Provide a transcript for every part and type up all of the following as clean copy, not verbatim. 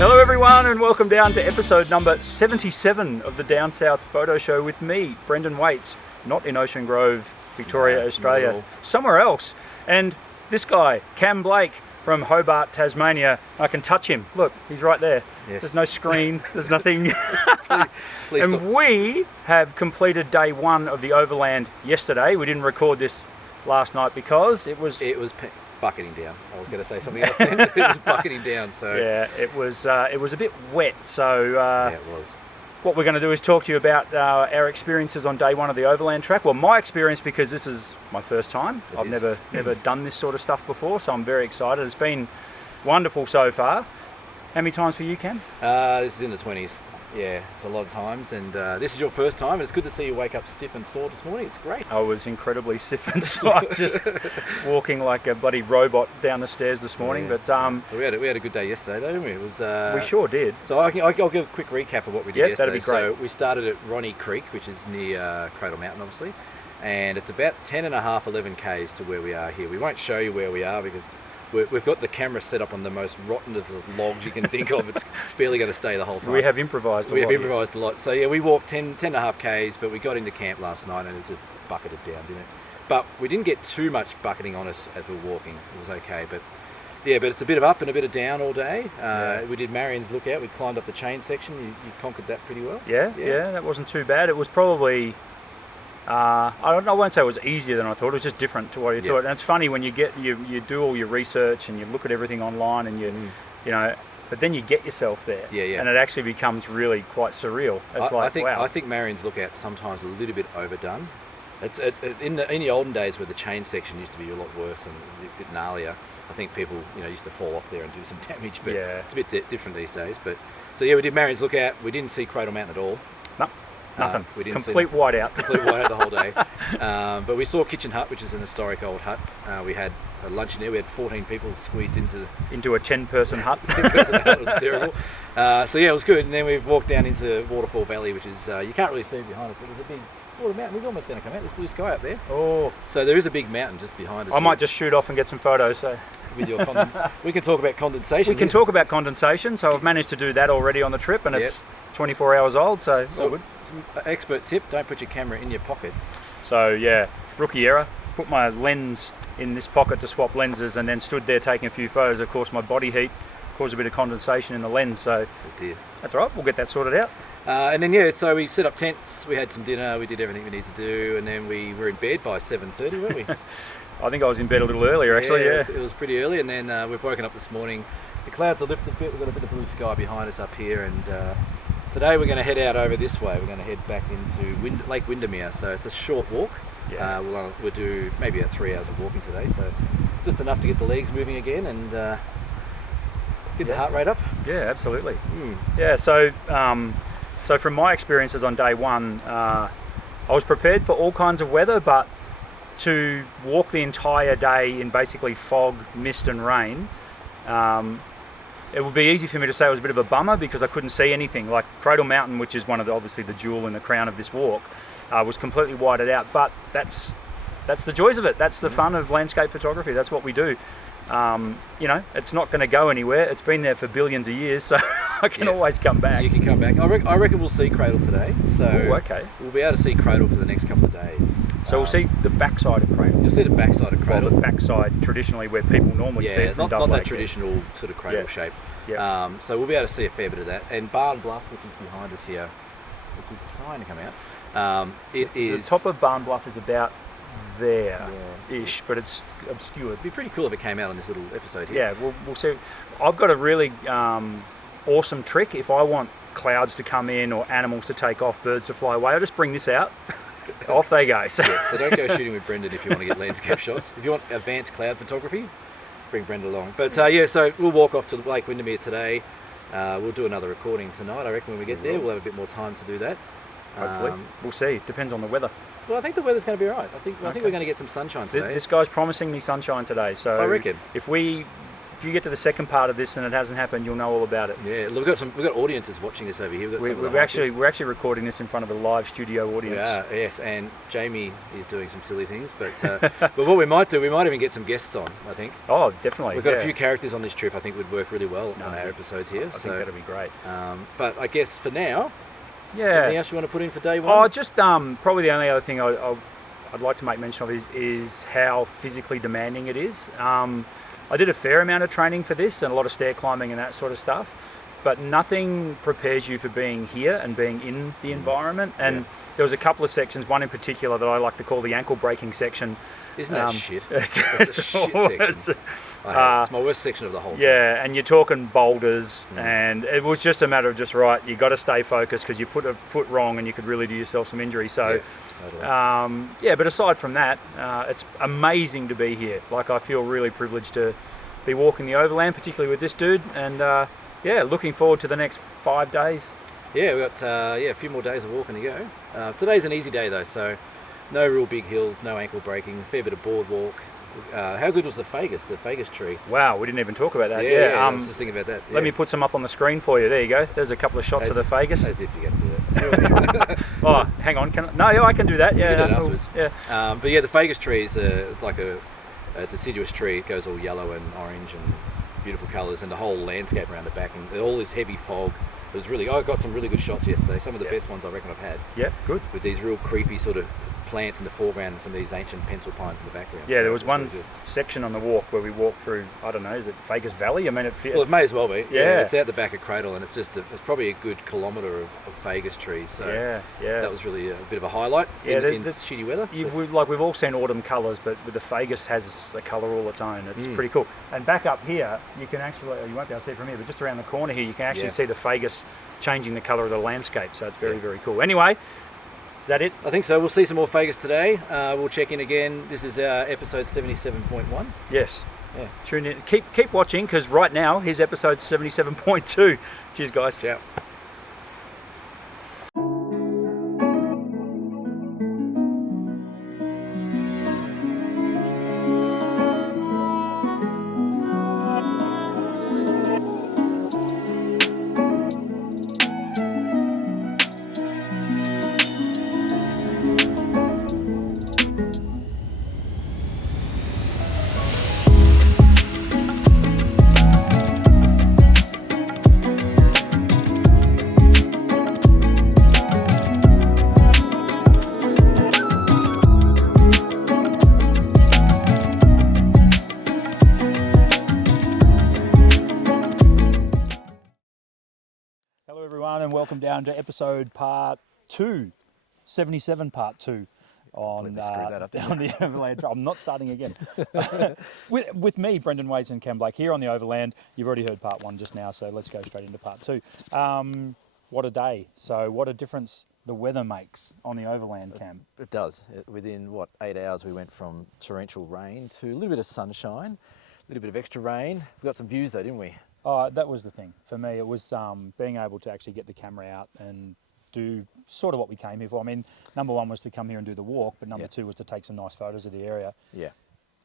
Hello everyone and welcome down to episode number 77 of the Down South Photo Show with me, Brendan Waits, not in Ocean Grove, Victoria, Australia, somewhere else. And this guy, Cam Blake from Hobart, Tasmania, I can touch him. Look, he's right there. Yes. There's no screen, there's nothing. Please and stop. we have completed day one of the Overland yesterday. We didn't record this last night because it was bucketing down. I was going to say something else then. It was bucketing down. So yeah, it was a bit wet. So yeah, it was. what we're going to do is talk to you about our experiences on day one of the Overland Track. Well, my experience, because this is my first time. I've never done this sort of stuff before, so I'm very excited. It's been wonderful so far. How many times for you, Cam? This is in the 20s. Yeah, it's a lot of times, and this is your first time, and it's good to see you wake up stiff and sore this morning. It's great. I was incredibly stiff and sore, just walking like a bloody robot down the stairs this morning. Yeah. But So we had a good day yesterday, though, didn't we? It was. We sure did. So I'll give a quick recap of what we did yesterday. That'd be great. So we started at Ronnie Creek, which is near Cradle Mountain, obviously, and it's about 10.5, 11 k's to where we are here. We won't show you where we are because we've got the camera set up on the most rotten of the logs you can think of. It's barely going to stay the whole time. We have improvised a lot. So yeah, we walked 10.5 k's, but we got into camp last night and it just bucketed down, didn't it? But we didn't get too much bucketing on us as we were walking. It was okay, but it's a bit of up and a bit of down all day. We did Marion's Lookout. We climbed up the chain section. You conquered that pretty well. Yeah, that wasn't too bad. It was probably, I won't say it was easier than I thought. It was just different to what you thought. And it's funny when you do all your research and you look at everything online and you know, but then you get yourself there. And it actually becomes really quite surreal. It's I think Marion's Lookout sometimes a little bit overdone. It's in the olden days where the chain section used to be a lot worse and a bit gnarlier. I think people used to fall off there and do some damage, but it's a bit different these days. But so yeah, we did Marion's Lookout. We didn't see Cradle Mountain at all. Nothing. We didn't Complete whiteout. Complete whiteout the whole day. But we saw Kitchen Hut, which is an historic old hut. We had a lunch in there. We had 14 people squeezed into a 10-person hut. 10-person hut. It was terrible. So yeah, it was good. And then we've walked down into Waterfall Valley, which is you can't really see behind us, but there's a big water mountain. We're almost going to come out. There's blue sky up there. Oh. So there is a big mountain just behind us. I might just shoot off and get some photos. So. With your we can talk about condensation. We can talk about condensation. So I've managed to do that already on the trip, and it's 24 hours old. So good. Expert tip: don't put your camera in your pocket. So yeah, rookie error. Put my lens in this pocket to swap lenses, and then stood there taking a few photos. Of course, my body heat caused a bit of condensation in the lens. So that's all right. We'll get that sorted out. And then so we set up tents. We had some dinner. We did everything we needed to do, and then we were in bed by 7:30, weren't we? I think I was in bed a little earlier, actually. Yeah, it was pretty early, and then we've woken up this morning. The clouds are lifted a bit. We've got a bit of blue sky behind us up here, and today we're going to head out over this way. We're going to head back into Lake Windermere. So it's a short walk. Yeah. We'll do maybe 3 hours of walking today, so just enough to get the legs moving again and get the heart rate up. Yeah, absolutely. Yeah. So from my experiences on day one, I was prepared for all kinds of weather, but to walk the entire day in basically fog, mist and rain, it would be easy for me to say it was a bit of a bummer because I couldn't see anything. Like Cradle Mountain, which is one of obviously the jewel in the crown of this walk, was completely whited out, but that's the joys of it. That's the fun of landscape photography. That's what we do. It's not going to go anywhere. It's been there for billions of years, so I can always come back. You can come back. I reckon we'll see Cradle today. So okay. We'll be able to see Cradle for the next couple of days. So we'll see the backside of Cradle. You'll see the backside of Cradle. Well, the backside traditionally where people normally see it from not that traditional sort of cradle shape. Yeah. So we'll be able to see a fair bit of that. And Barn Bluff, which is behind us here, which is trying to come out. The top of Barn Bluff is about there-ish, but it's obscured. It'd be pretty cool if it came out on this little episode here. Yeah, we'll see. I've got a really awesome trick. If I want clouds to come in or animals to take off, birds to fly away, I'll just bring this out. Off they go. So don't go shooting with Brendan if you want to get landscape shots. If you want advanced cloud photography, bring Brendan along. But so we'll walk off to Lake Windermere today. We'll do another recording tonight. I reckon when we get there, we'll have a bit more time to do that. Hopefully. We'll see. Depends on the weather. Well, I think the weather's going to be all right. I think we're going to get some sunshine today. This guy's promising me sunshine today. So I reckon. If we if you get to the second part of this and it hasn't happened, you'll know all about it. Yeah, look, we've got audiences watching this over here. We're actually recording this in front of a live studio audience. Yeah, yes, and Jamie is doing some silly things, but but what we might do, we might even get some guests on. I think. Oh, definitely. We've got a few characters on this trip. I think would work really well on our episodes here. I think that'll be great. But I guess for now, yeah. Anything else you want to put in for day one? Oh, just probably the only other thing I'd like to make mention of is how physically demanding it is. I did a fair amount of training for this and a lot of stair climbing and that sort of stuff, but nothing prepares you for being here and being in the environment. And there was a couple of sections, one in particular that I like to call the ankle breaking section. Isn't that shit? It's a shit section. It's my worst section of the whole trip. Yeah, and you're talking boulders, and it was just a matter of just you got to stay focused because you put a foot wrong and you could really do yourself some injury. So, but aside from that, it's amazing to be here. Like, I feel really privileged to be walking the overland, particularly with this dude, and looking forward to the next 5 days. Yeah, we've got a few more days of walking to go. Today's an easy day though, so no real big hills, no ankle breaking, a fair bit of boardwalk. How good was the fagus tree? Wow, we didn't even talk about that. Yeah, I was just thinking about that. Let me put some up on the screen for you. There you go. There's a couple of shots of the fagus. As if you're going to do that. Oh, hang on. I can do that. Yeah, you can do it afterwards. Yeah. But yeah, the fagus tree is like a deciduous tree. It goes all yellow and orange and beautiful colours, and the whole landscape around the back, and all this heavy fog. It was really. I got some really good shots yesterday. Some of the best ones I reckon I've had. Yeah, good. With these real creepy sort of plants in the foreground and some of these ancient pencil pines in the background. Yeah, there was one section on the walk where we walked through, I don't know, is it Fagus Valley? I mean, it may as well be. Yeah. It's out the back of Cradle, and it's probably a good kilometre of Fagus trees. So that was really a bit of a highlight in shitty weather. We've all seen autumn colours, but with the Fagus has a colour all its own. It's pretty cool. And back up here, you can actually, you won't be able to see it from here, but just around the corner here, you can actually see the Fagus changing the colour of the landscape. So it's very, very cool. Anyway, is that it? I think so. We'll see some more fagus today. We'll check in again. This is our episode 77.1. Yes. Yeah. Tune in. Keep watching, because right now here's episode 77.2. Cheers, guys. Ciao. And welcome down to episode part 2, 77 part 2 on the Overland Track. I'm not starting again. with me, Brendan Waits and Cam Blake here on the Overland. You've already heard part 1 just now, so let's go straight into part 2. What a day. So what a difference the weather makes on the Overland, Cam. It does. Within, 8 hours we went from torrential rain to a little bit of sunshine, a little bit of extra rain. We got some views though, didn't we? Oh, that was the thing. For me, it was being able to actually get the camera out and do sort of what we came here for. I mean, number 1 was to come here and do the walk, but number 2 was to take some nice photos of the area. Yeah.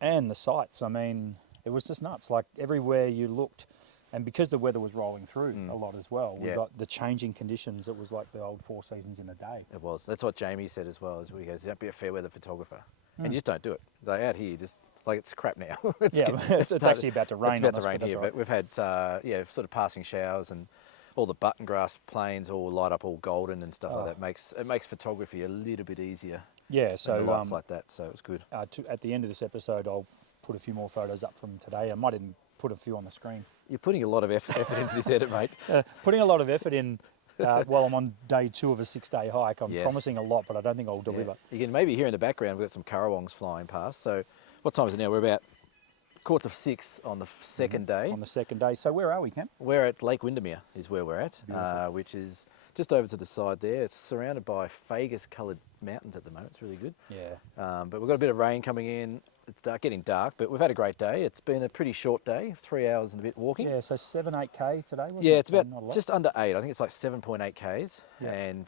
And the sights. I mean, it was just nuts. Like, everywhere you looked, and because the weather was rolling through a lot as well, we got the changing conditions. It was like the old 4 seasons in a day. It was. That's what Jamie said as well. He goes, don't be a fair weather photographer. And you just don't do it. Like, out here, you just... Like, it's crap now. it's actually about to rain. It's about to rain here, but we've had sort of passing showers, and all the button grass plains all light up all golden and stuff like that. It makes photography a little bit easier. Yeah, so lights like that, so it was good. At the end of this episode, I'll put a few more photos up from today. I might even put a few on the screen. You're putting a lot of effort into this edit, mate. Putting a lot of effort in. While I'm on day 2 of a 6-day hike, I'm promising a lot, but I don't think I'll deliver. You can maybe hear in the background we've got some currawongs flying past. So, what time is it now? We're about 5:45 on the second day. On the second day. So where are we, Cam? We're at Lake Windermere is where we're at, which is just over to the side there. It's surrounded by fagus-coloured mountains at the moment. It's really good. Yeah. But we've got a bit of rain coming in. It's getting dark, but we've had a great day. It's been a pretty short day, 3 hours and a bit walking. Yeah, so 7-8k today, wasn't it? Yeah, it's about just under 8. I think it's like 7.8 k's. Yeah. And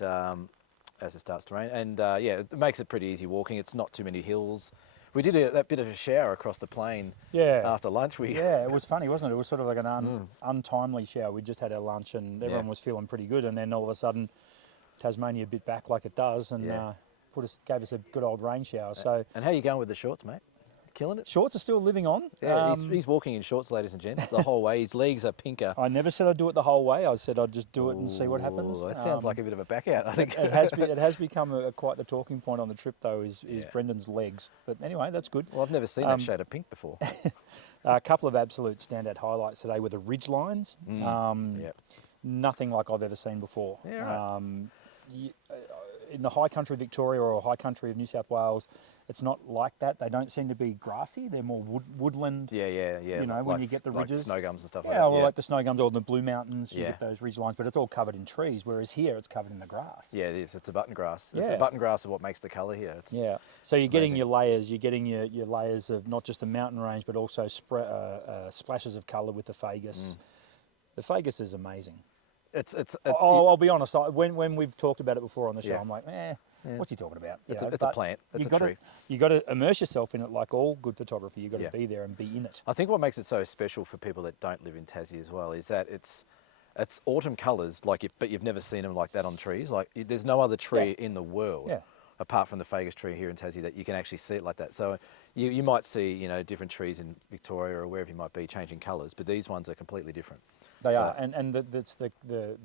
as it starts to rain, and it makes it pretty easy walking. It's not too many hills. We did that bit of a shower across the plain after lunch. Yeah, it was funny, wasn't it? It was sort of like an untimely shower. We just had our lunch and everyone was feeling pretty good, and then all of a sudden Tasmania bit back like it does and gave us a good old rain shower. So, and how are you going with the shorts, mate? Killing it? Shorts are still living on. Yeah, he's walking in shorts, ladies and gents, the whole way. His legs are pinker. I never said I'd do it the whole way. I said I'd just do it and see what happens. That sounds like a bit of a back out, I think. It has become quite the talking point on the trip, though, is Brendan's legs. But anyway, that's good. Well, I've never seen that shade of pink before. A couple of absolute standout highlights today were the ridge lines. Nothing like I've ever seen before. Yeah, right. In the high country of Victoria or high country of New South Wales, it's not like that. They don't seem to be grassy. They're more woodland. Yeah. You know, when you get the ridges. Like snow gums and stuff like that. Yeah, well, like the snow gums or the Blue Mountains, you get those ridge lines, but it's all covered in trees, whereas here it's covered in the grass. Yeah, it is. It's a button grass. Yeah. It's the button grass is what makes the colour here. So you're getting your layers. You're getting your layers of not just the mountain range, but also splashes of colour with the fagus. The fagus is amazing. I'll be honest. When we've talked about it before on the show, I'm like, what's he talking about? It's a plant. It's a tree. You got to immerse yourself in it, like all good photography. You got to be there and be in it. I think what makes it so special for people that don't live in Tassie as well is that it's autumn colours, but you've never seen them like that on trees. Like there's no other tree in the world. Apart from the fagus tree here in Tassie, that you can actually see it like that. So you might see, different trees in Victoria or wherever you might be changing colours, but these ones are completely different. They are, and it's the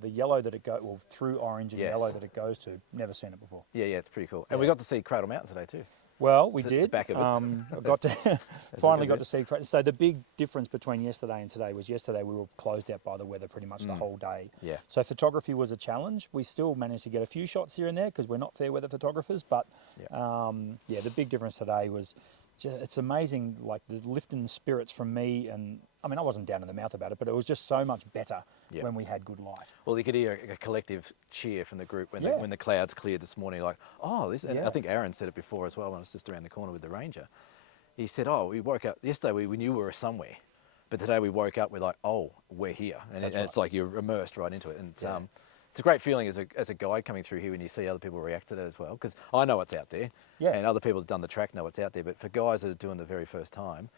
yellow that it goes, through orange and yellow that it goes to. Never seen it before. Yeah, it's pretty cool. And we got to see Cradle Mountain today too. Well, we did. The back of it. I got to finally got to see. So the big difference between yesterday and today was yesterday we were closed out by the weather pretty much the whole day. Yeah. So photography was a challenge. We still managed to get a few shots here and there because we're not fair weather photographers. But the big difference today was it's amazing, like the lifting spirits from me. And I mean, I wasn't down in the mouth about it, but it was just so much better when we had good light. Well, you could hear a collective cheer from the group when the clouds cleared this morning. Like, and I think Aaron said it before as well when I was just around the corner with the Ranger. He said, we woke up yesterday. We knew we were somewhere, but today we woke up. We're like, we're here, and it's like you're immersed right into it. And it's a great feeling as a guide coming through here when you see other people react to it as well. Because I know it's out there, and other people that have done the track know it's out there. But for guys that are doing the very first time,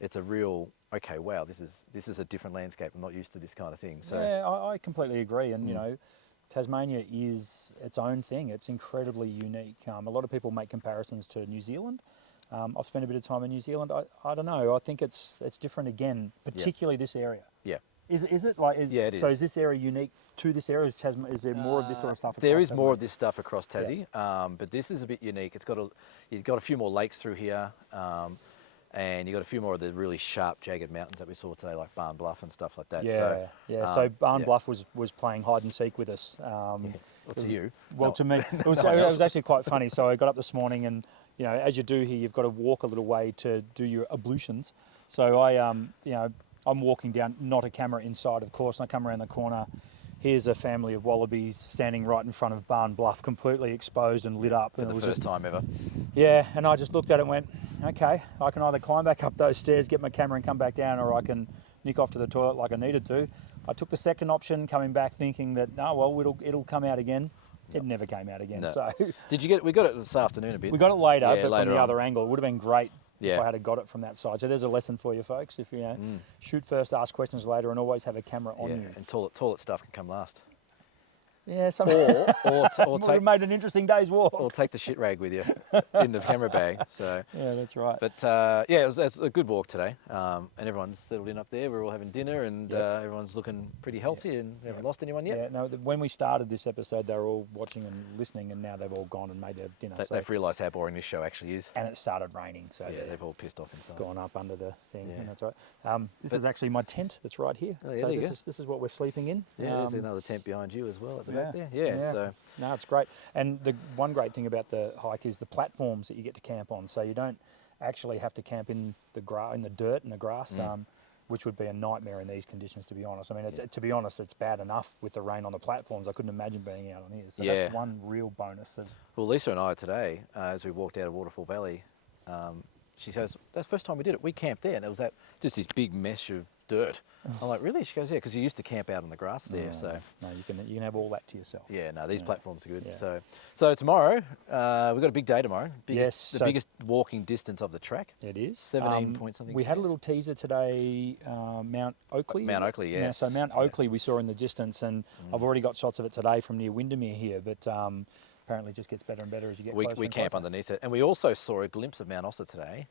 it's a real wow. This is a different landscape. I'm not used to this kind of thing. So I completely agree. And Tasmania is its own thing. It's incredibly unique. A lot of people make comparisons to New Zealand. I've spent a bit of time in New Zealand. I don't know. I think it's different again, particularly this area. Yeah. Is it like? It is. So is this area unique to this area? Is there more of this sort of stuff? There is more of this stuff across Tassie, but this is a bit unique. You've got a few more lakes through here, and you've got a few more of the really sharp, jagged mountains that we saw today, like Barn Bluff and stuff like that. So Barn Bluff was playing hide and seek with us. Well, to you. Well, to me, it was actually quite funny. So I got up this morning, and as you do here, you've got to walk a little way to do your ablutions. So I'm walking down, not a camera inside, of course, and I come around the corner. Here's a family of wallabies standing right in front of Barn Bluff, completely exposed and lit up. For the first time ever. Yeah, and I just looked at it and went, okay, I can either climb back up those stairs, get my camera and come back down, or I can nick off to the toilet like I needed to. I took the second option, coming back thinking that, it'll come out again. It never came out again. No. So did you get it? We got it this afternoon a bit. We got it later, but from the other angle. It would have been great if I had got it from that side. So there's a lesson for you folks. If you shoot first, ask questions later, and always have a camera on you. And toilet stuff can come last. Yeah, or take, made an interesting day's walk. Or take the shit rag with you in the camera bag. So that's right. But it was a good walk today, and everyone's settled in up there. We're all having dinner, and everyone's looking pretty healthy, and we haven't lost anyone yet. Yeah, no. When we started this episode, they were all watching and listening, and now they've all gone and made their dinner. They've realised how boring this show actually is. And it started raining, so they've all pissed off inside. Gone up under the thing, and that's right. This is actually my tent that's right here. Oh, yeah, so this is what we're sleeping in. Yeah, there's another tent behind you as well at the back there. So no, it's great. And the one great thing about the hike is the platforms that you get to camp on. So you don't actually have to camp in the dirt and the grass, which would be a nightmare in these conditions, to be honest. I mean, to be honest, it's bad enough with the rain on the platforms. I couldn't imagine being out on here. So that's one real bonus. Well, Lisa and I today, as we walked out of Waterfall Valley, she says, that's the first time we did it. We camped there, and it was just this big mesh of dirt. I'm like, really? She goes, yeah, because you used to camp out on the grass there. So no, you can have all that to yourself. yeah, no, these platforms are good. Yeah. So tomorrow, we've got a big day tomorrow. Yes, The biggest walking distance of the track. It is 17 point something. We had a little teasor today, Mount Oakley. Mount Oakley, yes. Yeah, so Mount Oakley we saw in the distance, and I've already got shots of it today from near Windermere here, but apparently it just gets better and better as you get closer. We camp underneath it, and we also saw a glimpse of Mount Ossa today,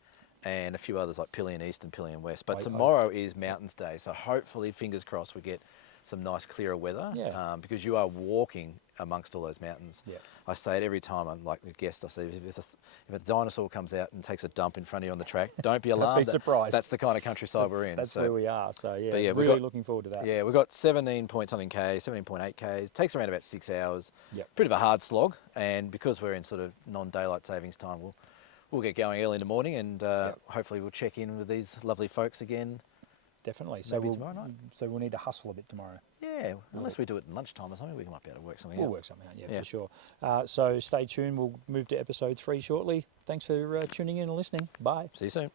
and a few others like Pillion East and Pillion West. But tomorrow is Mountains Day, so hopefully, fingers crossed, we get some nice clearer weather. Yeah. Because you are walking amongst all those mountains. Yeah. I say it every time I'm like a guest. I say if a dinosaur comes out and takes a dump in front of you on the track, don't be alarmed. Don't be surprised. That's the kind of countryside we're in. That's where we are. So yeah, we're looking forward to that. Yeah, we've got 17 point something K, 17.8 Ks. Takes around about 6 hours. Yep. Bit of a hard slog, and because we're in sort of non-daylight savings time, we'll get going early in the morning, and hopefully we'll check in with these lovely folks again. Definitely. Tomorrow night. So we'll need to hustle a bit tomorrow. Yeah, unless we do it at lunchtime or something, we might be able to work something out. We'll work something out, yeah, for sure. So stay tuned. We'll move to episode 3 shortly. Thanks for tuning in and listening. Bye. See you soon.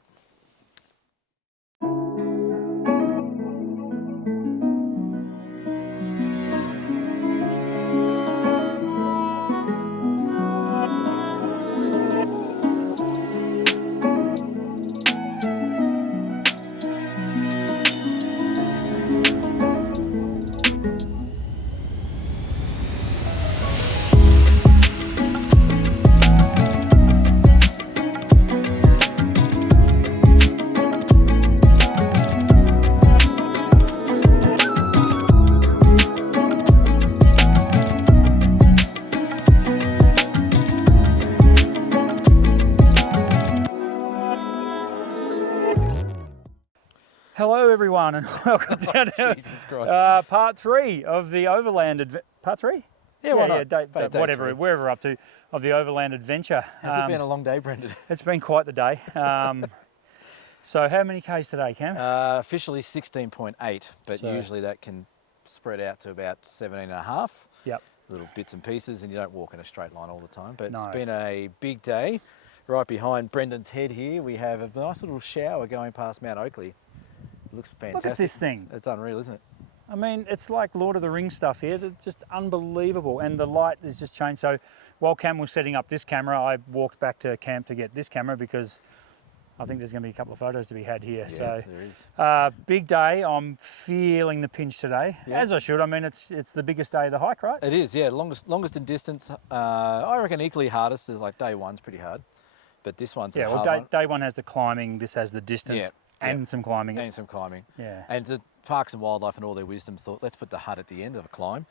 Hello, everyone, and welcome down to part 3 of the Overland Part 3? Yeah, why not? Whatever, wherever we're up to, of the Overland Adventure. Has it been a long day, Brendan? It's been quite the day. So how many Ks today, Cam? Officially 16.8, but usually that can spread out to about 17.5. Yep. Little bits and pieces, and you don't walk in a straight line all the time. But it's been a big day. Right behind Brendan's head here, we have a nice little shower going past Mount Oakley. It looks fantastic. Look at this thing. It's unreal, isn't it? I mean, it's like Lord of the Rings stuff here. It's just unbelievable. And the light has just changed. So while Cam was setting up this camera, I walked back to camp to get this camera because I think there's going to be a couple of photos to be had here. Yeah, so there is. Big day. I'm feeling the pinch today, as I should. I mean, it's the biggest day of the hike, right? It is, yeah. Longest in distance. I reckon equally hardest is like day one's pretty hard, but this one's a hard one. Day one has the climbing. This has the distance. Yeah. And some climbing. And some climbing. Yeah. And the Parks and Wildlife and all their wisdom thought, let's put the hut at the end of a climb.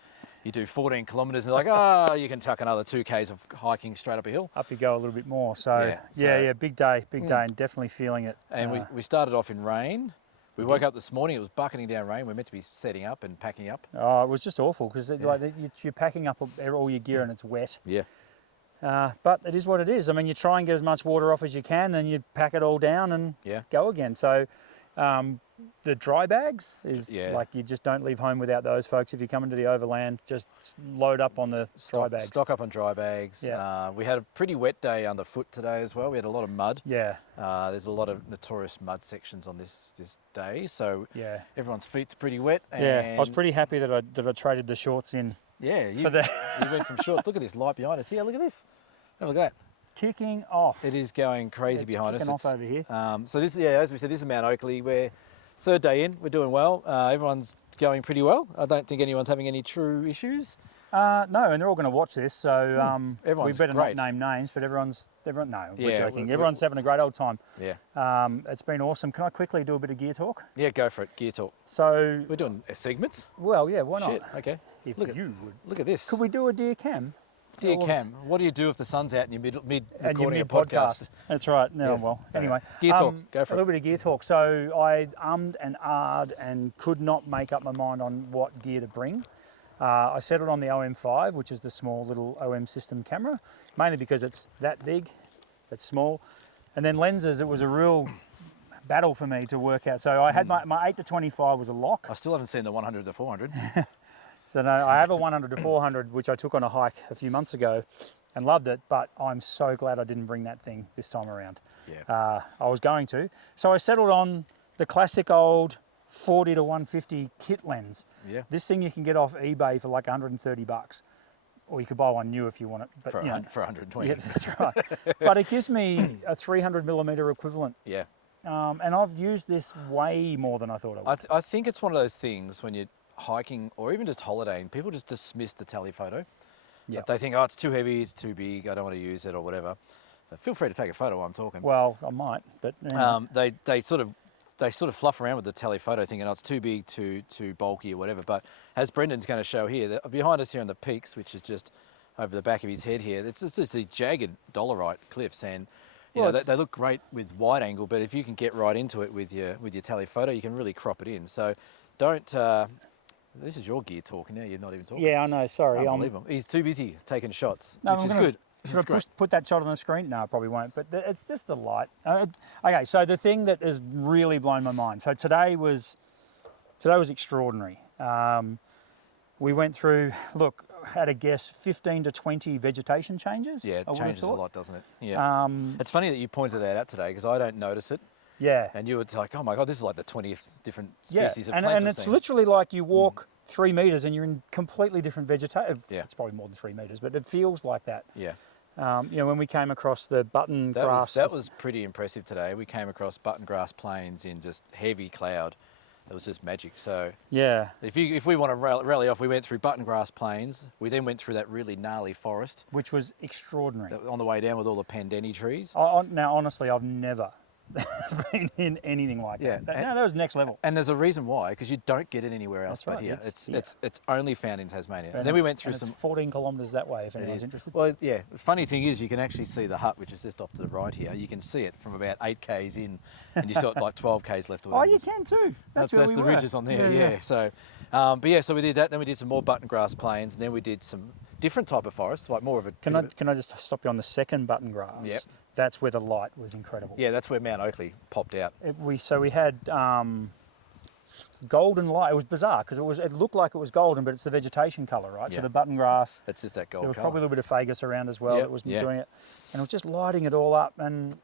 You do 14 kilometres and they're like, you can tuck another 2 Ks of hiking straight up a hill. Up you go a little bit more. So, big day, and definitely feeling it. And we started off in rain. We woke up this morning, it was bucketing down rain. We're meant to be setting up and packing up. Oh, it was just awful because you're packing up all your gear and it's wet. Yeah. But it is what it is. I mean, you try and get as much water off as you can, then you pack it all down and go again. So the dry bags is like you just don't leave home without those, folks. If you come into the Overland, just load up on the dry bags. Stock up on dry bags. Yeah. We had a pretty wet day underfoot today as well. We had a lot of mud. Yeah. There's a lot of notorious mud sections on this day, so everyone's feet's pretty wet. And I was pretty happy that I traded the shorts in. Yeah, you went from shorts. Look at this light behind us. Yeah, look at this. Have a look at that. Kicking off. It is going crazy behind us. Kicking off over here. So this, as we said, this is Mount Oakley. We're third day in. We're doing well. Everyone's going pretty well. I don't think anyone's having any true issues. No, and they're all going to watch this, so we better great. not name names, but everyone's we're joking. We're everyone's having a great old time. Yeah. It's been awesome. Can I quickly do a bit of gear talk? Yeah, go for it. Gear talk. So we're doing segments. Well, yeah, why not? Shit, okay. Look at this. Could we do a deer cam? Dear Cam, what do you do if the sun's out and you're mid recording a podcast? That's right. No, yes. Well, anyway. Gear talk, go for it. A little bit of gear talk. So I ummed and ahed and could not make up my mind on what gear to bring. I settled on the OM5, which is the small little OM system camera, mainly because it's that big, it's small. And then lenses, it was a real battle for me to work out. So I had my 8-25 was a lock. I still haven't seen the 100 to 400. So no, I have a 100 to 400, which I took on a hike a few months ago and loved it, but I'm so glad I didn't bring that thing this time around. Yeah. I was going to. So I settled on the classic old 40 to 150 kit lens. Yeah. This thing you can get off eBay for like $130, or you could buy one new if you want it. But For 120. yeah, that's right. But it gives me a 300mm equivalent. Yeah. And I've used this way more than I thought I would. I think it's one of those things when you're hiking or even just holidaying, people just dismiss the telephoto. Yeah. They think, oh, it's too heavy, it's too big, I don't want to use it or whatever. But feel free to take a photo while I'm talking. Well, I might, but they sort of fluff around with the telephoto thinking, oh, it's too big, too bulky or whatever. But as Brendan's going to show here, behind us here on the peaks, which is just over the back of his head here, it's just these jagged dolerite cliffs, and you know, they look great with wide angle, but if you can get right into it with your telephoto, you can really crop it in. So don't. This is your gear talking now. You're not even talking. Yeah, I know. Sorry, Unbelievable. He's too busy taking shots, No, which is good. Should I put that shot on the screen? No, I probably won't. But it's just the light. Okay, so the thing that has really blown my mind. So today was extraordinary. We went through, look, at a guess, 15 to 20 vegetation changes. Yeah, it I would have changes a thought. lot, doesn't it? Yeah. It's funny that you pointed that out today because I don't notice it. Yeah. And you were like, oh my God, this is like the 20th different Yeah, species of and plants. and I've it's seen. literally like you walk 3 meters and you're in completely different vegetation. Yeah. It's probably more than 3 meters, but it feels like that. Yeah. You know, when we came across the button grass. That was pretty impressive today. We came across button grass plains in just heavy cloud. It was just magic. So yeah, if we want to rally off, we went through button grass plains. We then went through that really gnarly forest which was extraordinary. on the way down with all the pandeni trees. Now, honestly, I've never been in anything like Yeah, that. No, that was next level. And there's a reason why, because you don't get it anywhere else That's but right, here. it's It's only found in Tasmania. And then it's- we went through and some. It's 14 kilometres that way. If It anyone's is. interested. Well, yeah. The funny thing is, you can actually see the hut, which is just off to the right here. You can see it from about 8 k's in, and you've got like 12 k's left. Or Oh, whatever. you can too. That's the were. ridges on there. Yeah. So, but yeah, so we did that. Then we did some more button grass plains, and then we did some different type of forests, like more of a. Can I just stop you on the second button grass? Yep. That's where the light was incredible. Yeah, that's where Mount Oakley popped out. We had golden light. It was bizarre because it looked like it was golden, but it's the vegetation colour, right? Yeah. So the button grass. It's just that gold There was colour. probably a little bit of fagus around as well Yep, that was yeah. doing it, and it was just lighting it all up. And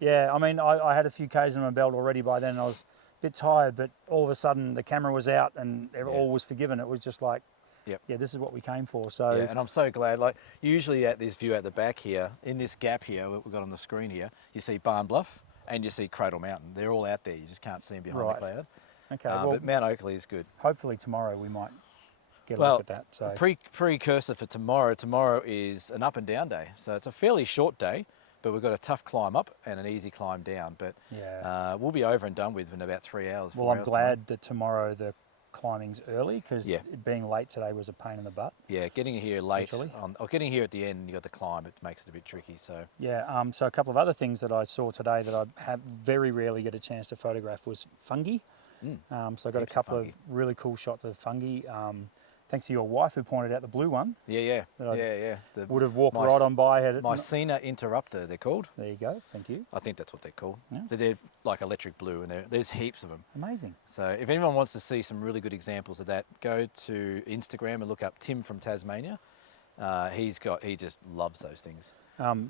Yeah. I mean, I had a few k's in my belt already by then. And I was a bit tired, but all of a sudden the camera was out and all was forgiven. It was just like, Yep. yeah, this is what we came for. So Yeah, and I'm so glad. Like usually at this view at the back here, in this gap here, what we've got on the screen here, you see Barn Bluff and you see Cradle Mountain. They're all out there. You just can't see them behind Right. the cloud. okay, well, But Mount Oakley is good. hopefully tomorrow we might get a Well, look at that. So precursor for tomorrow. Tomorrow is an up and down day, so it's a fairly short day, but we've got a tough climb up and an easy climb down. But yeah. we'll be over and done with in about 3 hours. Well, 4 I'm hours glad that tomorrow the climbing's early because Yeah. being late today was a pain in the butt. Yeah, getting here late, Literally. or getting here at the end, you got the climb. It makes it a bit tricky. So Yeah. So a couple of other things that I saw today that I very rarely get a chance to photograph was fungi. So I got a Heaps of couple of fungi. really cool shots of fungi. Thanks to your wife who pointed out the blue one. yeah. That I The Would have walked My- right on by. Had it. Mycena interrupter, they're called. There you go. Thank you. I think that's what they're called. Yeah. They're like electric blue, and there's heaps of them. Amazing. So if anyone wants to see some really good examples of that, go to Instagram and look up Tim from Tasmania. He just loves those things.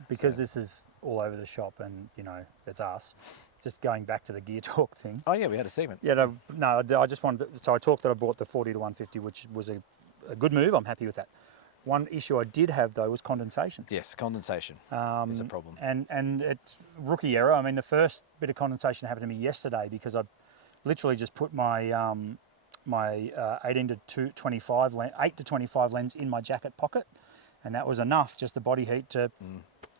Because this is all over the shop and, you know, it's us. Just going back to the gear talk thing. Oh yeah, we had a segment. Yeah, no, I just wanted to, so I talked that I bought the 40 to 150, which was a good move. I'm happy with that. One issue I did have though was condensation. Yes, condensation is a problem. And it's rookie error. I mean, the first bit of condensation happened to me yesterday because I literally just put my my 8 to 25 lens in my jacket pocket, and that was enough, just the body heat to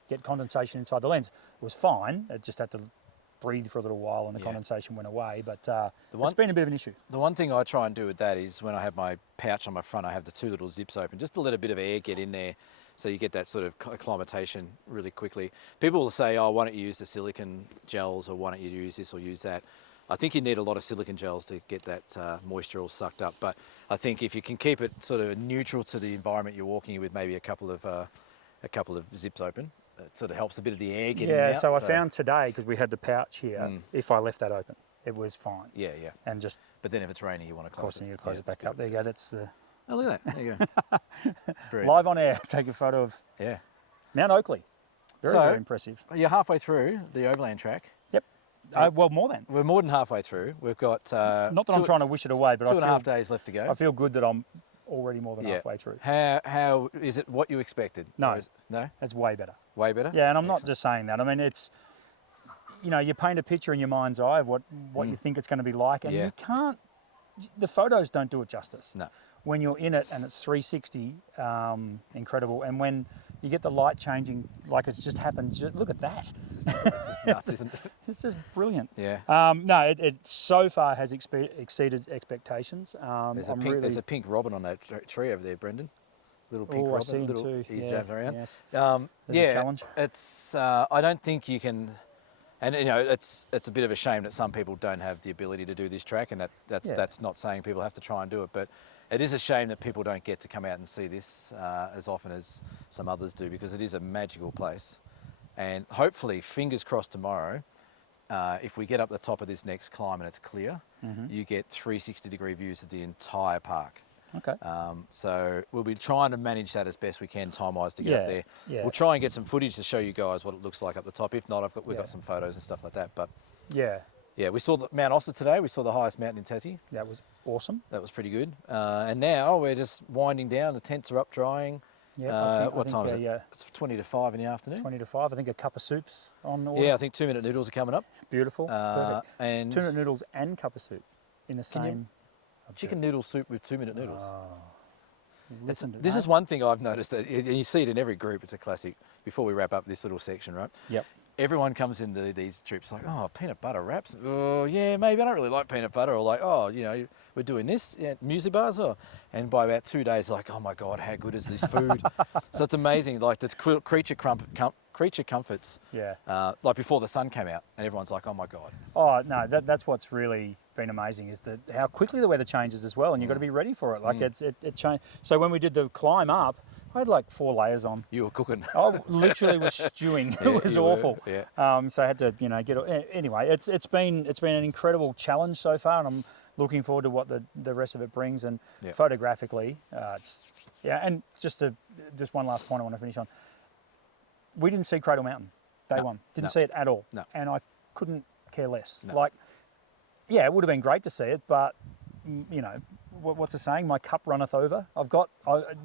get condensation inside the lens. It was fine. It just had to breathe for a little while and the condensation went away, but it's been a bit of an issue. The one thing I try and do with that is when I have my pouch on my front, I have the 2 little zips open just to let a bit of air get in there, so you get that sort of acclimatation really quickly. People will say, oh, why don't you use the silicone gels, or why don't you use this or use that? I think you need a lot of silicone gels to get that moisture all sucked up, but I think if you can keep it sort of neutral to the environment you're walking in with maybe a couple of zips open, it sort of helps a bit of the air getting out. Yeah, so I found today, because we had the pouch here, if I left that open, it was fine. Yeah. And just, But then if it's raining, you want to of close course, it. you need to close Yeah, it back up. There you go. That's the Oh, look at that. There you go. Brilliant. live on air. Take a photo of Yeah. Mount Oakley. Very, So- very impressive. You're halfway through the overland track. Yep. Well, more than. We're more than halfway through. We've got Not that I'm trying to wish it away, but two and a half days left to go. I feel good that I'm already more than halfway through. How is it what you expected? No. No? It's way better. Way better? Yeah, and I'm not just saying that. I mean, it's, you paint a picture in your mind's eye of what you think it's going to be like, and you can't, the photos don't do it justice. No. When you're in it and it's 360, incredible. And when you get the light changing, like it's just happened, look at that. It's nuts, isn't it? It's just brilliant. Yeah. No, it so far has exceeded expectations. There's a pink robin on that tree over there, Brendan. Little pink robin. I see him too. He's jumping around. Yes. A challenge. It's. I don't think you can. And it's a bit of a shame that some people don't have the ability to do this track, and that's not saying people have to try and do it, but it is a shame that people don't get to come out and see this as often as some others do, because it is a magical place. And hopefully, fingers crossed tomorrow, if we get up the top of this next climb and it's clear, you get 360-degree views of the entire park. Okay. So we'll be trying to manage that as best we can time-wise to get up there. Yeah. We'll try and get some footage to show you guys what it looks like up the top. If not, we've got some photos and stuff like that. But yeah, we saw Mount Oster today. We saw the highest mountain in Tassie. That was awesome. That was pretty good. And now we're just winding down. The tents are up drying. Yeah. What time is it? Yeah. It's 20 to 5 in the afternoon. 20 to 5. I think a cup of soup's on the order. Yeah, I think 2-minute noodles are coming up. Beautiful. Perfect. And 2-minute noodles and cup of soup in the same. Chicken noodle soup with 2-minute noodles. This is one thing I've noticed, that you see it in every group. It's a classic. Before we wrap up this little section, right? Yep. Everyone comes into these trips like, oh, peanut butter wraps. Oh, yeah, maybe I don't really like peanut butter. Or like, oh, we're doing this, muesli bars. And by about 2 days, like, oh my God, how good is this food? So it's amazing, like the creature comforts. Yeah. Like before the sun came out, and everyone's like, oh my God. Oh no, that's what's really been amazing, is that how quickly the weather changes as well, and you've got to be ready for it. Like it changed. So when we did the climb up, I had like 4 layers on. You were cooking. I literally was stewing. It was awful. Yeah. So I had to, get it. Anyway, it's been an incredible challenge so far, and I'm looking forward to what the rest of it brings. And photographically, And just one last point I want to finish on. We didn't see Cradle Mountain day one. Didn't see it at all. No. And I couldn't care less. No. Like, yeah, it would have been great to see it, but what's the saying? My cup runneth over.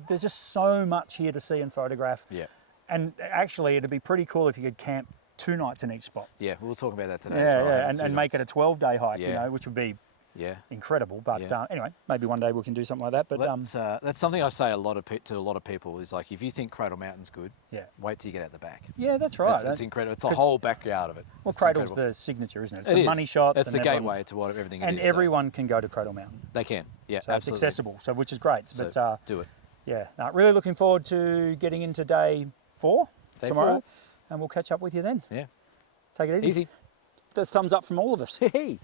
There's just so much here to see and photograph. Yeah. And actually, it'd be pretty cool if you could camp 2 nights in each spot. Yeah, we'll talk about that today. Yeah, and make it a 12-day hike. Which would be incredible. But anyway, maybe one day we can do something like that. But that's something I say to a lot of people is like, if you think Cradle Mountain's good, wait till you get out the back. Yeah, that's right. It's incredible. It's a whole backyard of it. Well, Cradle's the signature, isn't it? It's the money shot. It's the gateway to everything it is. And everyone can go to Cradle Mountain. They can. Yeah, so absolutely. it's accessible, which is great. So do it. Yeah, really looking forward to getting into day 4 tomorrow, and we'll catch up with you then. Yeah. Take it easy. Easy. That's thumbs up from all of us. Hey.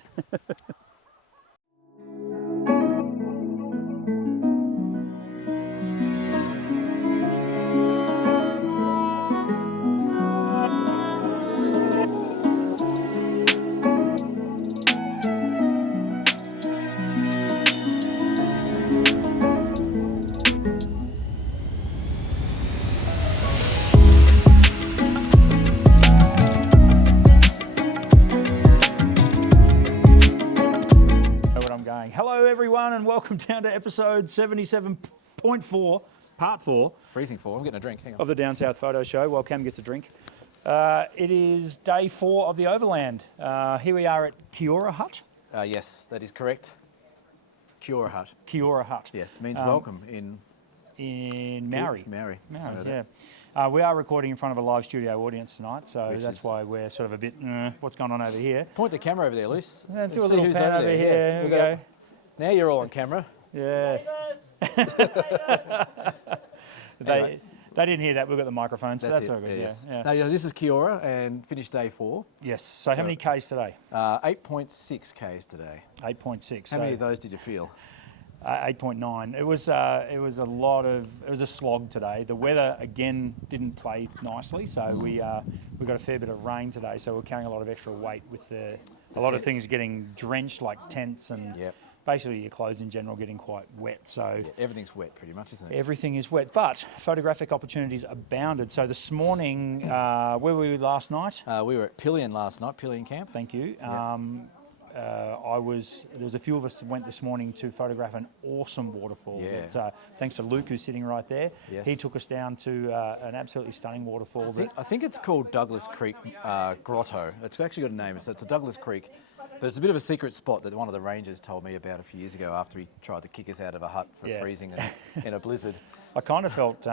Hello everyone, and welcome down to episode 77.4, part 4. Freezing 4, I'm getting a drink, hang on. Of the Down South Photo Show, while Cam gets a drink. It is day 4 of the Overland. Here we are at Kiora Hut. Yes, that is correct. Kiora Hut. Kiora Hut. Yes, means welcome in Maori. Maori, yeah. We are recording in front of a live studio audience tonight, so that's why we're sort of a bit, what's going on over here? Point the camera over there, Luce. Do a little pan over here. Yes, There we go. Now you're all on camera. Yes. Anyway. They didn't hear that. We've got the microphone, so that's all good. Yes. Yeah. Now, this is Kiora and finished day 4. Yes. So how many Ks today? 8.6 Ks today. 8.6. How many of those did you feel? 8.9. It was a slog today. The weather again didn't play nicely, so we got a fair bit of rain today. So we're carrying a lot of extra weight with a lot of things getting drenched, like tents and basically your clothes in general getting quite wet. So Yeah, everything's wet pretty much, isn't it? everything is wet, but photographic opportunities abounded. So this morning, where were we last night? We were at Pillion last night, Pillion Camp. Thank you. Yeah. There was a few of us that went this morning to photograph an awesome waterfall. Yeah. That, thanks to Luke, who's sitting right there. Yes. He took us down to an absolutely stunning waterfall. I think it's called Douglas Creek Grotto. It's actually got a name. So it's a Douglas Creek, but it's a bit of a secret spot that one of the rangers told me about a few years ago after he tried to kick us out of a hut for freezing in a blizzard. I kind of felt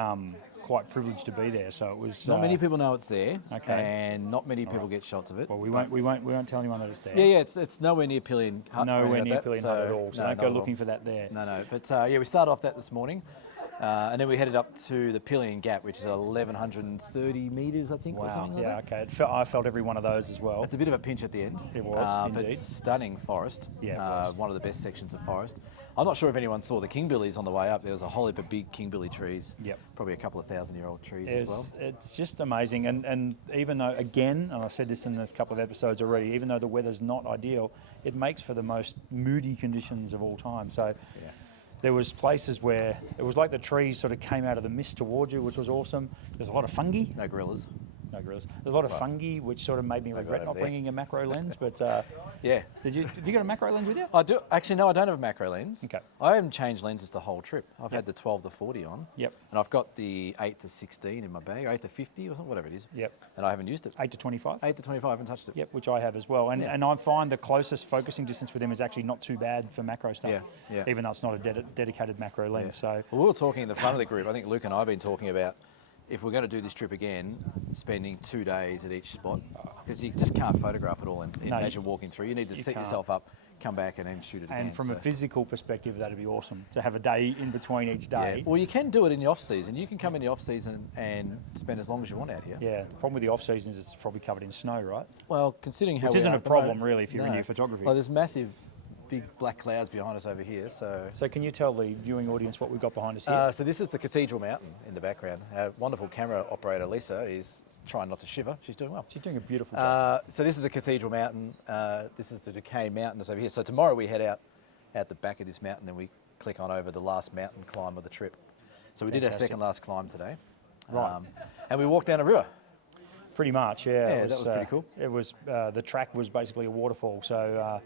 quite privileged to be there. So it was Not many people know it's there, Okay. and not many people get shots of it. Well, we won't tell anyone that it's there. Yeah, it's nowhere near Pillion Hut. Nowhere near Pillion Hut at all. So no, don't not go at looking all. for that there. No. But we started off that this morning, and then we headed up to the Pillion Gap, which is 1,130 metres, I think, or something like that. Okay. I felt every one of those as well. It's a bit of a pinch at the end. It was, but indeed. stunning forest. Yeah, it was. One of the best sections of forest. I'm not sure if anyone saw the kingbillies on the way up. There was a whole heap of big kingbilly trees. Yep. Probably a couple of 1,000-year-old trees as well. It's just amazing, and even though, again, and I said this in a couple of episodes already, even though the weather's not ideal, it makes for the most moody conditions of all time. So there was places where it was like the trees sort of came out of the mist towards you, which was awesome. There's a lot of fungi. No gorillas. No gorillas. There's a lot of fungi, which sort of made me regret not bringing a macro lens. But Yeah. did you got a macro lens with you? I do. Actually, no, I don't have a macro lens. Okay. I haven't changed lenses the whole trip. I've had the 12 to 40 on. Yep. And I've got the 8 to 16 in my bag, 8 to 50 or something, whatever it is. Yep. And I haven't used it. 8 to 25. 8 to 25, I haven't touched it. Yep, which I have as well. And Yeah. and I find the closest focusing distance with them is actually not too bad for macro stuff. Yeah. Even though it's not a dedicated macro lens. Yeah. So Well, we were talking in the front of the group. I think Luke and I have been talking about if we're going to do this trip again, spending 2 days at each spot, because you just can't photograph it all as you're walking through. You need to set can't. yourself up, come back, and then shoot it again. And from a so. physical perspective, that'd be awesome to have a day in between each day. Well, you can do it in the off season. You can come in the off season and spend as long as you want out here. Yeah, the problem with the off season is it's probably covered in snow, right? Well, considering how Which we isn't are a at the problem moment- really if you're into photography. Well, there's massive, big black clouds behind us over here. So can you tell the viewing audience what we've got behind us here? so this is the Cathedral Mountain in the background. Our wonderful camera operator Lisa is trying not to shiver. She's doing well. She's doing a beautiful job. So this is the Cathedral Mountain. This is the Decay Mountains over here. So tomorrow we head out the back of this mountain, then we click on over the last mountain climb of the trip. So we did our second last climb today. Right. And we walked down a river. Pretty much, yeah. Yeah, that was pretty cool. It was the track was basically a waterfall, so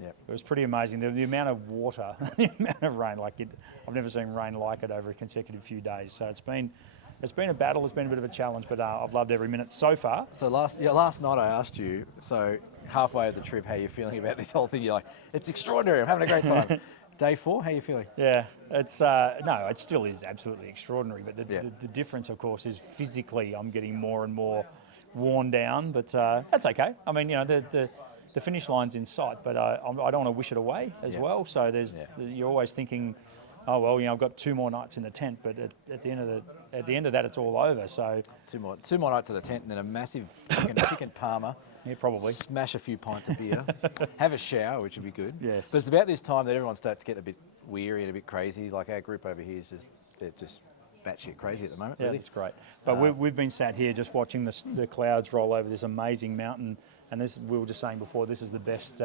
Yeah. it was pretty amazing. The amount of water, the amount of rain, I've never seen rain like it over a consecutive few days. So it's been a battle. It's been a bit of a challenge, but I've loved every minute so far. So last night I asked you, so halfway of the trip, how you're feeling about this whole thing. You're like, it's extraordinary. I'm having a great time. Day 4, how are you feeling? Yeah, it's no, it still is absolutely extraordinary. But the difference, of course, is physically I'm getting more and more worn down. But that's okay. I mean, the finish line's in sight, but I don't want to wish it away as well. So you're always thinking, oh well, I've got 2 more nights in the tent, but at the end of that, it's all over. So Two more nights at the tent, and then a massive chicken parma. yeah, probably. Smash a few pints of beer, have a shower, which would be good. Yes. But it's about this time that everyone starts getting a bit weary and a bit crazy. Like our group over here is they're just batshit crazy at the moment. Yeah, really. that's great. But we've been sat here just watching the clouds roll over this amazing mountain, and this we were just saying before, this is the best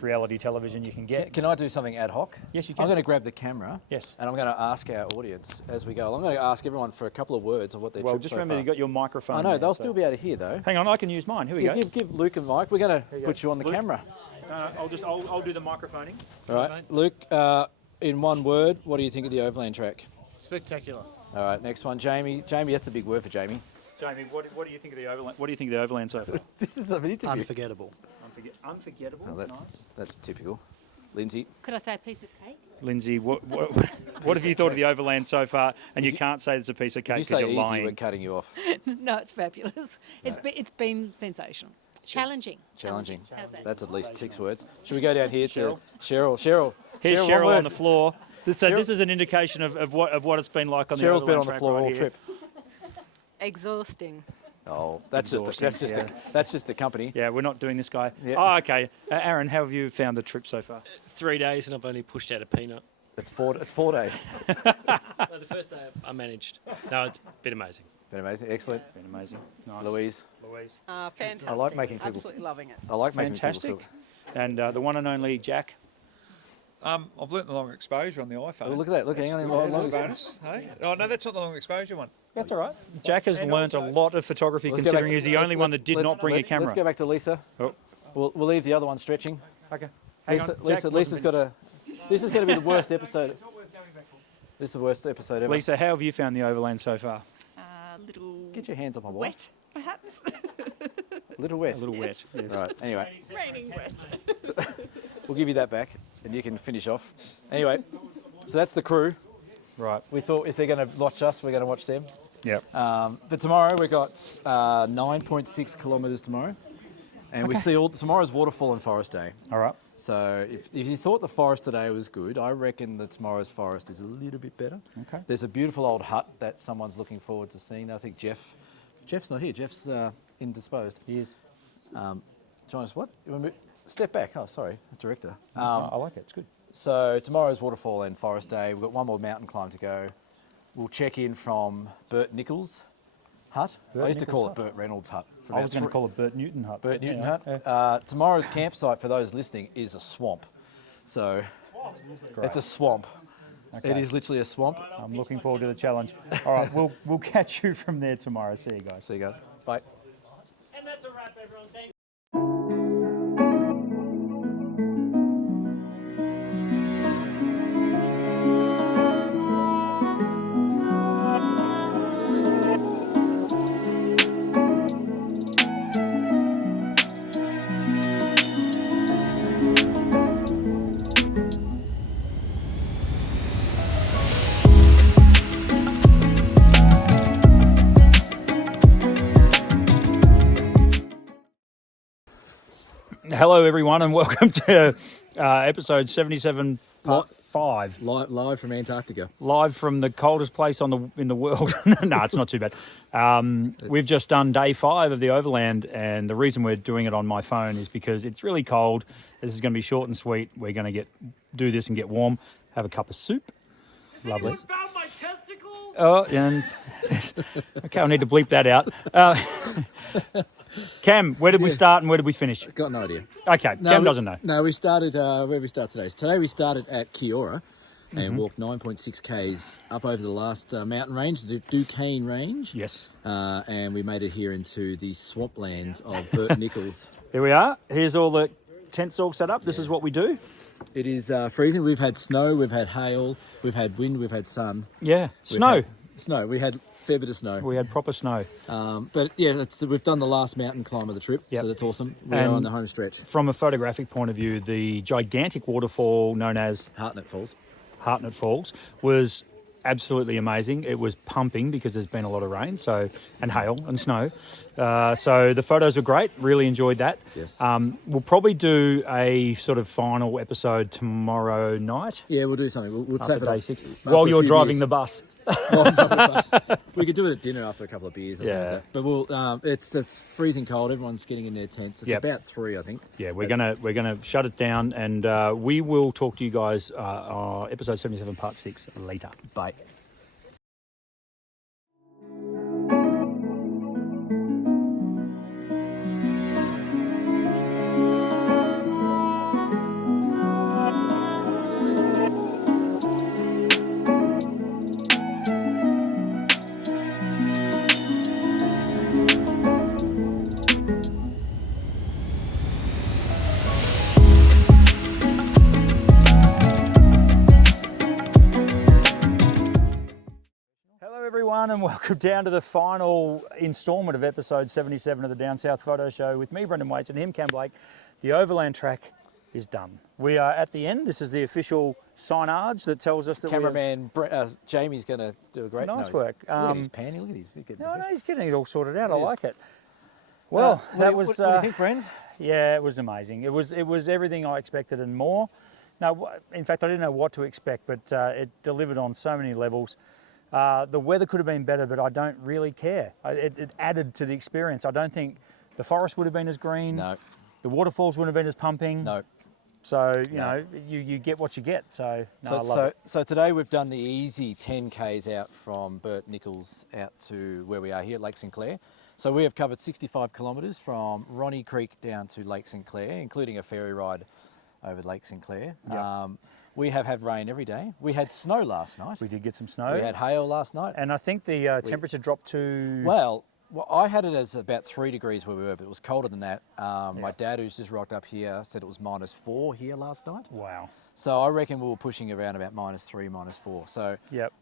reality television you can get. Can I do something ad hoc? Yes, you can. I'm going to grab the camera. Yes. And I'm going to ask our audience as we go. I'm going to ask everyone for a couple of words of what their Well, trip just so remember far. you've got your microphone. I know, there, they'll so- still be able to hear though. Hang on, I can use mine. Here we go. Give Luke and Mike. We're going to put you on the Luke. camera. I'll do the microphoning. All right, Luke. In one word, what do you think of the Overland Track? Spectacular. All right, next one, Jamie. Jamie, that's a big word for Jamie. Jamie, what do you think of the Overland? What do you think of the Overland so far? This is an interview. Unforgettable. Unforgettable. Oh, that's typical. Lindsay. Could I say a piece of cake? Lindsay, what have you thought of the Overland so far? And you can't say it's a piece of If cake you because say you're easy, lying. we're cutting you off. No, it's fabulous. It's been sensational. Challenging. Challenging. How's that? That's at least 6 words. Should we go down here Cheryl? to Cheryl? Here's one Cheryl word. on the floor. So Cheryl- this is an indication of what it's been like on the Cheryl's been Overland on the track floor right all here. trip. Exhausting. Oh, that's just the company. Yeah, we're not doing this guy. Yeah. Oh, okay. Aaron, how have you found the trip so far? 3 days and I've only pushed out a peanut. It's 4 days. So the first day I managed. No, it's been amazing. Been amazing. Excellent. Been amazing. Nice. Louise. Fantastic. I like making people- Absolutely loving it. I like making Fantastic. people And the one and only Jack. I've learnt the long exposure on the iPhone. Oh, look at that. Look, hang on. That's a bonus. Hey? Oh, no, that's not the long exposure one. That's all right. Jack has learnt a lot of photography, considering he's the only one that did not bring a camera. Let's go back to Lisa. Oh. We'll leave the other one stretching. Okay. Lisa's got a... This is going to be the worst episode. This is the worst episode ever. Lisa, how have you found the Overland so far? Little Get your hands off my wife. wet, perhaps. A little wet. A little wet. Yes. Right, anyway. Raining wet. We'll give you that back and you can finish off. Anyway, so that's the crew. Right. We thought if they're going to watch us, we're going to watch them. Yep. But tomorrow we've got 9.6 kilometres tomorrow. And we see all tomorrow's waterfall and forest day. All right. So if you thought the forest today was good, I reckon that tomorrow's forest is a little bit better. Okay. There's a beautiful old hut that someone's looking forward to seeing. I think Jeff's not here. Jeff's indisposed. He is. Join us. What? You want to step back? Oh, sorry, director. I like it. It's good. So tomorrow's waterfall and forest day. We've got one more mountain climb to go. We'll check in from Bert Nichols' hut. I used to call it Bert Reynolds' hut. I was going to call it Bert Newton Hut. Bert Newton Hut. Yeah. Tomorrow's campsite, for those listening, is a swamp. So it's a swamp. Okay. It is literally a swamp. I'm looking forward to the challenge. All right, we'll catch you from there tomorrow. See you guys. See you guys. Bye. And that's a wrap, everyone. Thank Hello, everyone, and welcome to episode 77, part 5. Live from Antarctica. Live from the coldest place in the world. No, it's not too bad. We've just done day 5 of the Overland, and the reason we're doing it on my phone is because it's really cold. This is going to be short and sweet. We're going to do this and get warm, have a cup of soup. Lovely. found my testicles? Oh, and okay, I need to bleep that out. Cam, where did we start and where did we finish? Got no idea. Okay, Cam doesn't know. No, we started, where did we start today? Today we started at Kiora and walked 9.6 Ks up over the last mountain range, the Duquesne Range. Yes. And we made it here into the swamplands of Bert Nichols. Here we are. Here's all the tents all set up. This is what we do. It is freezing. We've had snow, we've had hail, we've had wind, we've had sun. Yeah, snow. Snow. We had a fair bit of snow. We had proper snow. But yeah, we've done the last mountain climb of the trip, Yep. so that's awesome. We're And on the home stretch. From a photographic point of view, the gigantic waterfall known as Hartnett Falls. Hartnett Falls was absolutely amazing. It was pumping because there's been a lot of rain, and hail and snow. So the photos were great. Really enjoyed that. Yes. We'll probably do a sort of final episode tomorrow night. Yeah, we'll do something. We'll After tap it day off. 6, After while a you're few driving beers. the bus. We could do it at dinner after a couple of beers or something Yeah. like that. But we'll. It's freezing cold. Everyone's getting in their tents. It's Yep. about 3, I think. Yeah, we're gonna shut it down, and we will talk to you guys episode 77, part 6 later. Bye. Hello everyone, and welcome down to the final instalment of episode 77 of the Down South Photo Show with me, Brendan Waits, and him, Cam Blake. The Overland Track is done. We are at the end. This is the official signage that tells us that Cameraman Jamie's going to do a great Nice no, work. Look at his panty. Look at his. No, he's getting it all sorted out. I Yes. like it. Well, that was. What do you think, friends? Yeah, it was amazing. It was everything I expected and more. No, in fact, I didn't know what to expect, but it delivered on so many levels. The weather could have been better, but I don't really care. It added to the experience. I don't think the forest would have been as green. No. The waterfalls wouldn't have been as pumping. No. So, you know, you get what you get. So, no, I love it. So today we've done the easy 10 Ks out from Bert Nichols out to where we are here at Lake Sinclair. So we have covered 65 kilometres from Ronnie Creek down to Lake Sinclair, including a ferry ride over Lake Sinclair. Yep. We have had rain every day. We had snow last night. We did get some snow. We had hail last night. And I think the temperature dropped to... Well, I had it as about 3 degrees where we were, but it was colder than that. My dad, who's just rocked up here, said it was -4 here last night. Wow. So I reckon we were pushing around about -3, -4. So Yep.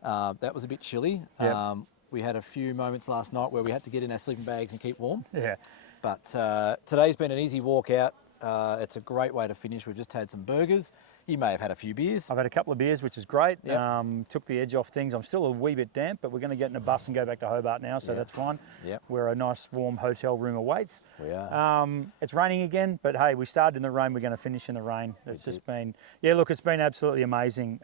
that was a bit chilly. Yep. We had a few moments last night where we had to get in our sleeping bags and keep warm. Yeah. But today's been an easy walk out. It's a great way to finish. We've just had some burgers. You may have had a few beers. I've had a couple of beers, which is great. Yep. Took the edge off things. I'm still a wee bit damp, but we're going to get in a bus and go back to Hobart now, so Yep. that's fine. Yep. Where a nice warm hotel room awaits. We are. It's raining again, but hey, we started in the rain. We're going to finish in the rain. It's just been, look, it's been absolutely amazing.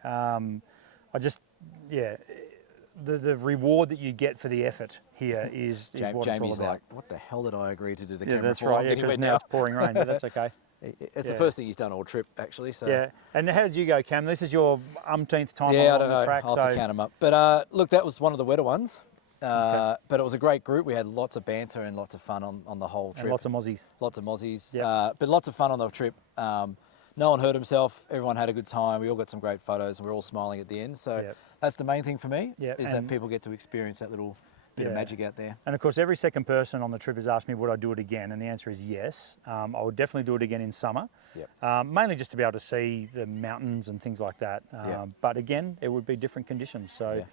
The reward that you get for the effort here is what it's all Jamie's about. like, what the hell did I agree to do the Yeah, camera that's for? right. I'm Yeah, getting because wet now it's pouring rain, but that's okay. It's Yeah. the first thing he's done all trip, actually. So Yeah. And how did you go, Cam? This is your umpteenth time yeah, I on don't know. the track. I'll have to count them up. But look, that was one of the wetter ones. Okay. But it was a great group. We had lots of banter and lots of fun on the whole trip. And lots of mozzies. Lots of mozzies. Yep. But lots of fun on the trip. No one hurt himself. Everyone had a good time. We all got some great photos, and we're all smiling at the end. So Yep. that's the main thing for me. Yep, Is that and- people get to experience that little bit of Yeah. magic out there. And of course, every second person on the trip has asked me, would I do it again? And the answer is yes. I would definitely do it again in summer. Yep. Mainly just to be able to see the mountains and things like that. Yep. But again, it would be different conditions. So,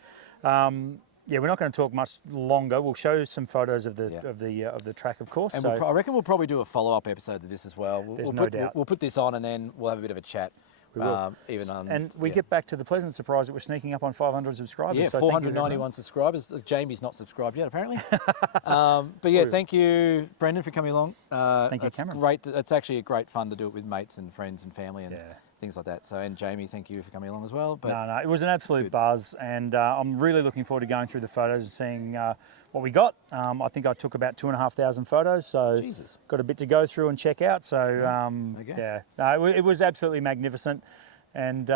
Yeah. we're not going to talk much longer. We'll show some photos of the Yeah. of the track, of course. And So I reckon we'll probably do a follow-up episode to this as well. There's no doubt. We'll put this on, and then we'll have a bit of a chat. We will. Even on. and we yeah. get back to the pleasant surprise that we're sneaking up on 500 subscribers. Yeah, so thank you very 491 much. subscribers. Jamie's not subscribed yet, apparently. But yeah, thank you, Brendan, for coming along. Thank you, it's Cameron. great. It's actually a great fun to do it with mates and friends and family and Yeah. things like that. So, and Jamie, thank you for coming along as well. But No, it was an absolute good. buzz, and I'm really looking forward to going through the photos and seeing what we got. I think I took about 2,500 photos, so Jesus. got a bit to go through and check out. So Okay. it was absolutely magnificent, and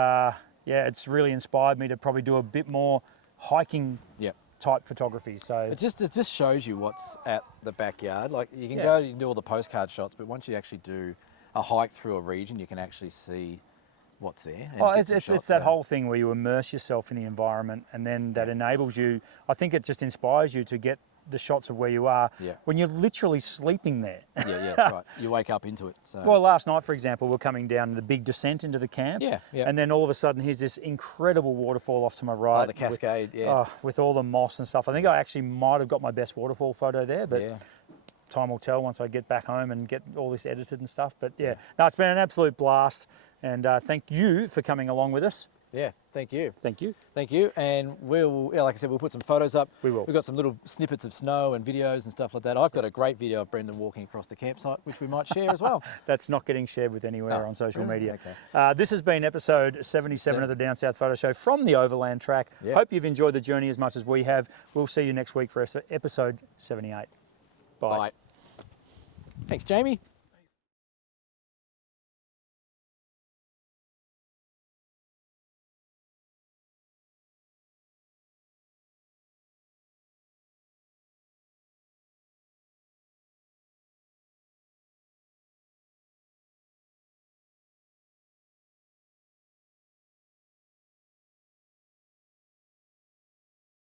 it's really inspired me to probably do a bit more hiking yeah. type photography. So It just shows you what's at the backyard. Like you can Yeah. go and do all the postcard shots, but once you actually do a hike through a region, you can actually see what's there. And get some it's shots, that so- whole thing where you immerse yourself in the environment, and then that enables you. I think it just inspires you to get the shots of where you are Yeah. when you're literally sleeping there. Yeah, that's right. You wake up into it. So. Well, last night, for example, we're coming down the big descent into the camp. Yeah, yeah. And then all of a sudden, here's this incredible waterfall off to my right. Oh, the cascade, with, yeah. with all the moss and stuff. I think I actually might have got my best waterfall photo there, but Yeah. time will tell once I get back home and get all this edited and stuff. But yeah, no, it's been an absolute blast. And thank you for coming along with us. Yeah, thank you. Thank you. Thank you. And like I said, we'll put some photos up. We will. We've got some little snippets of snow and videos and stuff like that. I've got a great video of Brendan walking across the campsite, which we might share as well. That's not getting shared with anywhere Oh, on social really? media. Okay. This has been episode 77 of the Down South Photo Show from the Overland Track. Yeah. Hope you've enjoyed the journey as much as we have. We'll see you next week for episode 78. Bye. Bye. Thanks, Jamie.